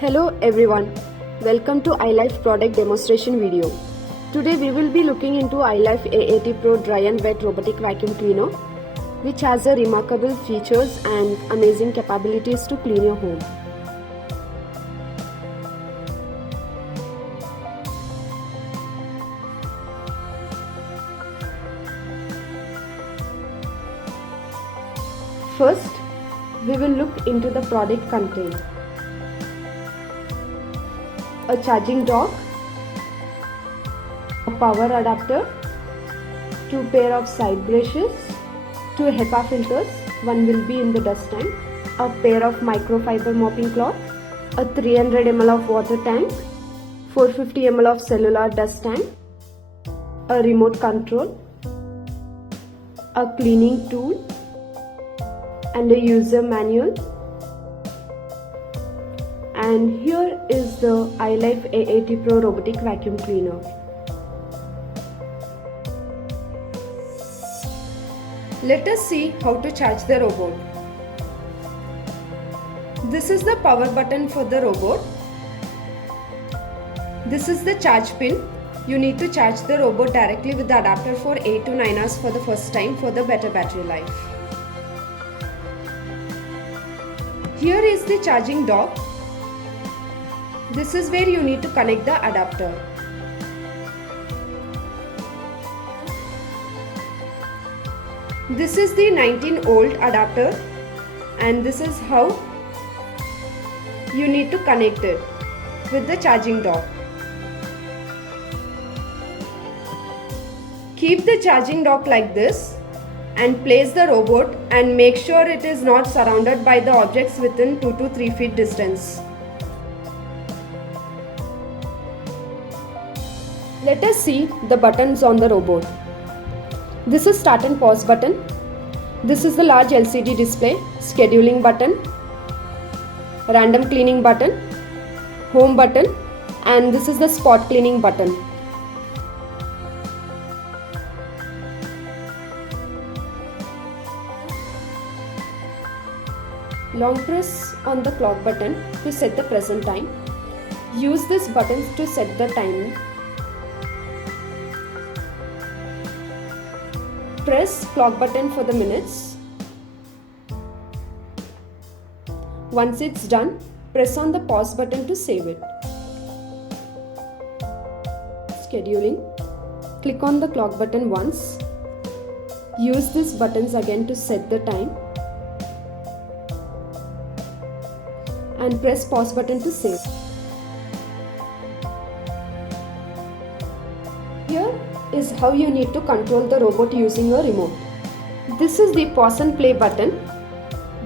Hello everyone, welcome to ILIFE product demonstration video. Today we will be looking into ILIFE A80 Pro dry and wet robotic vacuum cleaner, which has a remarkable features and amazing capabilities to clean your home. First, we will look into the product content. A charging dock, a power adapter, 2 pair of side brushes, 2 HEPA filters, one will be in the dust tank, a pair of microfiber mopping cloth, a 300 ml of water tank, 450 ml of cellular dust tank, a remote control, a cleaning tool, and a user manual. And here is the ILIFE A80 Pro robotic vacuum cleaner. Let us see how to charge the robot. This is the power button for the robot. This is the charge pin. You need to charge the robot directly with the adapter for 8 to 9 hours for the first time for the better battery life. Here is the charging dock. This is where you need to connect the adapter. This is the 19-volt adapter, and this is how you need to connect it with the charging dock. Keep the charging dock like this and place the robot and make sure it is not surrounded by the objects within 2 to 3 feet distance. Let us see the buttons on the robot. This is start and pause button. This is the large LCD display, scheduling button, random cleaning button, home button, and this is the spot cleaning button. Long press on the clock button to set the present time. Use this button to set the time. Press clock button for the minutes. Once it's done, press on the pause button to save it. Scheduling. Click on the clock button once. Use these buttons again to set the time. And press pause button to save. Here is how you need to control the robot using a remote. This is the pause and play button.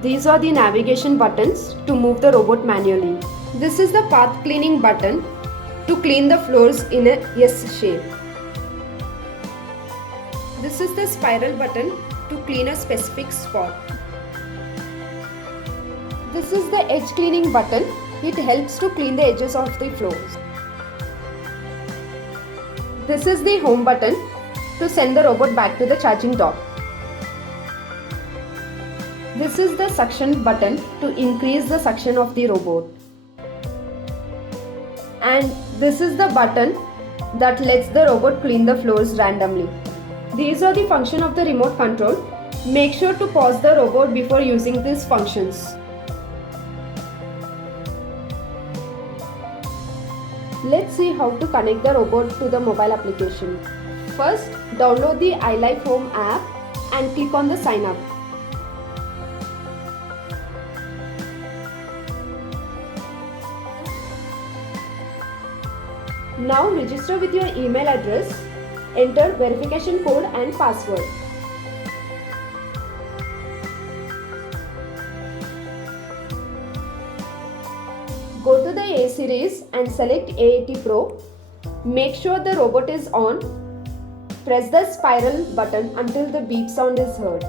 These are the navigation buttons to move the robot manually. This is the path cleaning button to clean the floors in a S shape. This is the spiral button to clean a specific spot. This is the edge cleaning button. It helps to clean the edges of the floors. This is the home button to send the robot back to the charging dock. This is the suction button to increase the suction of the robot. And this is the button that lets the robot clean the floors randomly. These are the functions of the remote control. Make sure to pause the robot before using these functions. Let's see how to connect the robot to the mobile application. First, download the ILIFE Home app and click on the sign up. Now register with your email address, enter verification code and password. Go to the A series and select A80 Pro. Make sure the robot is on. Press the spiral button until the beep sound is heard.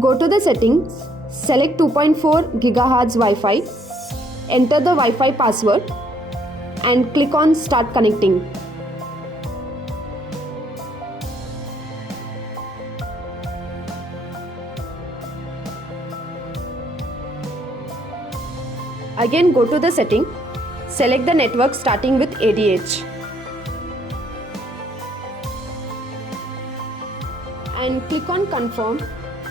Go to the settings, select 2.4 GHz Wi-Fi, enter the Wi-Fi password and click on Start Connecting. Again go to the setting, select the network starting with ADH and click on confirm.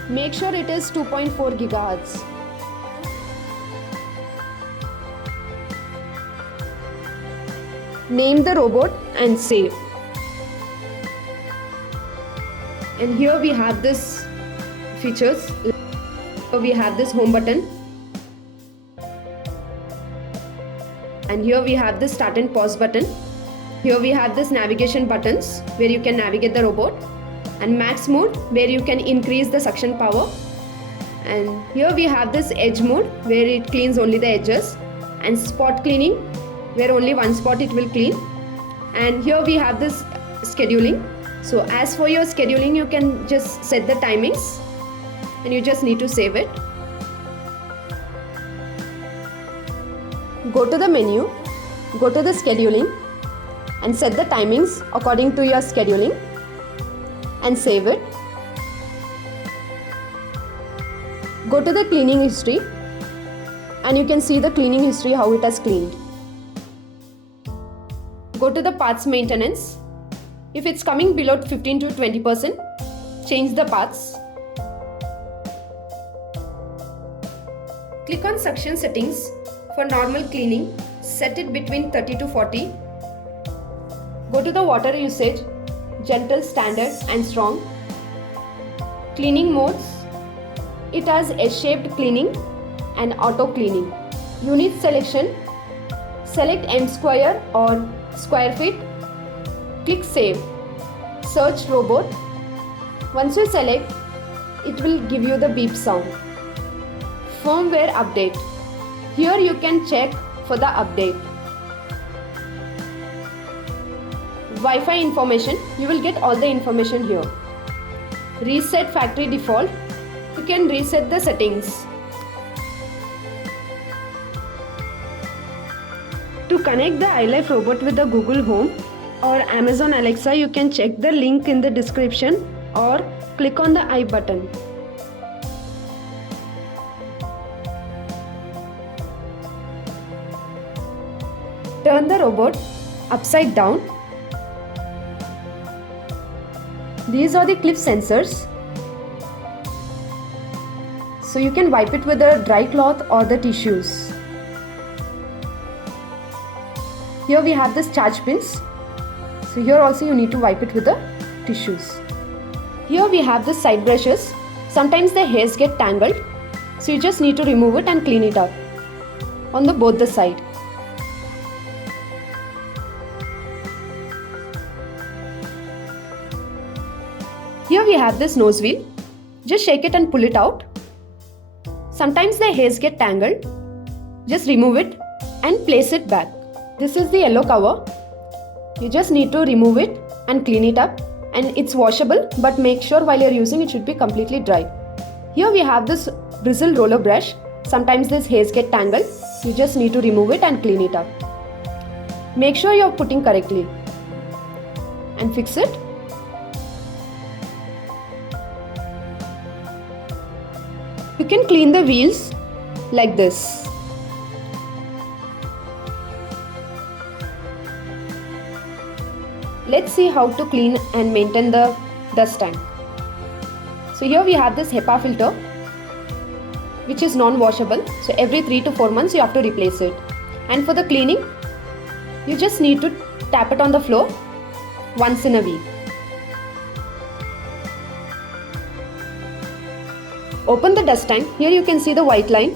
Make sure it is 2.4 GHz. Name the robot and save. And here we have this features. Here we have this home button. And here we have this start and pause button. Here we have this navigation buttons where you can navigate the robot, and max mode where you can increase the suction power. And here we have this edge mode where it cleans only the edges, and spot cleaning where only one spot it will clean. And here we have this scheduling. So as for your scheduling, you can just set the timings and you just need to save it. Go to the menu, go to the scheduling and set the timings according to your scheduling and save it. Go to the cleaning history and you can see the cleaning history, how it has cleaned. Go to the parts maintenance. If it's coming below 15 to 20%, change the parts. Click on suction settings. For normal cleaning, set it between 30 to 40. Go to the water usage, gentle, standard and strong. Cleaning modes, it has S-shaped cleaning and auto cleaning. Unit selection, select M square or square feet. Click save. Search robot. Once you select, it will give you the beep sound. Firmware update. Here you can check for the update. Wi-Fi information, you will get all the information here. Reset factory default, you can reset the settings. To connect the ILIFE robot with the Google Home or Amazon Alexa, you can check the link in the description or click on the I button. Turn the robot upside down. These are the clip sensors. So you can wipe it with a dry cloth or the tissues. Here we have this charge pins. So here also you need to wipe it with the tissues. Here we have the side brushes. Sometimes the hairs get tangled. So you just need to remove it and clean it up on both the side. Here we have this nose wheel. Just shake it and pull it out. Sometimes the hairs get tangled. Just remove it and place it back. This is the yellow cover. You just need to remove it and clean it up. And it's washable, but make sure while you're using it should be completely dry. Here we have this bristle roller brush. Sometimes these hairs get tangled. You just need to remove it and clean it up. Make sure you're putting correctly and fix it. You can clean the wheels like this. Let's see how to clean and maintain the dust tank. So here we have this HEPA filter, which is non-washable. So every 3 to 4 months you have to replace it. And for the cleaning, you just need to tap it on the floor once in a week. Open the dust tank. Here you can see the white line.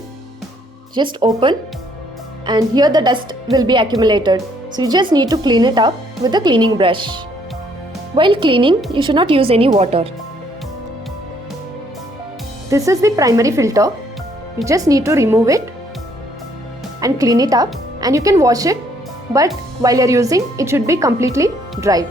Just open and here the dust will be accumulated. So you just need to clean it up with a cleaning brush. While cleaning, you should not use any water. This is the primary filter. You just need to remove it and clean it up, and you can wash it, but while you are using, it should be completely dry.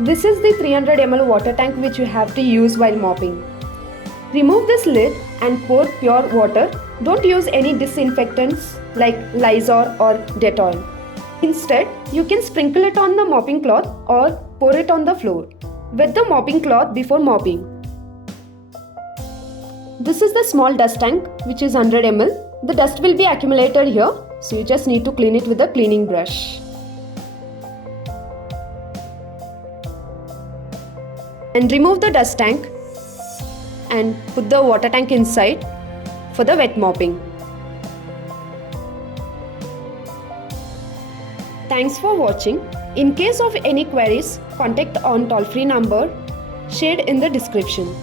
This is the 300 ml water tank which you have to use while mopping. Remove this lid and pour pure water. Don't use any disinfectants like Lysol or Dettol. Instead, you can sprinkle it on the mopping cloth or pour it on the floor. Wet the mopping cloth before mopping. This is the small dust tank which is 100 ml. The dust will be accumulated here, so you just need to clean it with a cleaning brush. And remove the dust tank and put the water tank inside for the wet mopping. Thanks for watching. In case of any queries, contact on toll-free number shared in the description.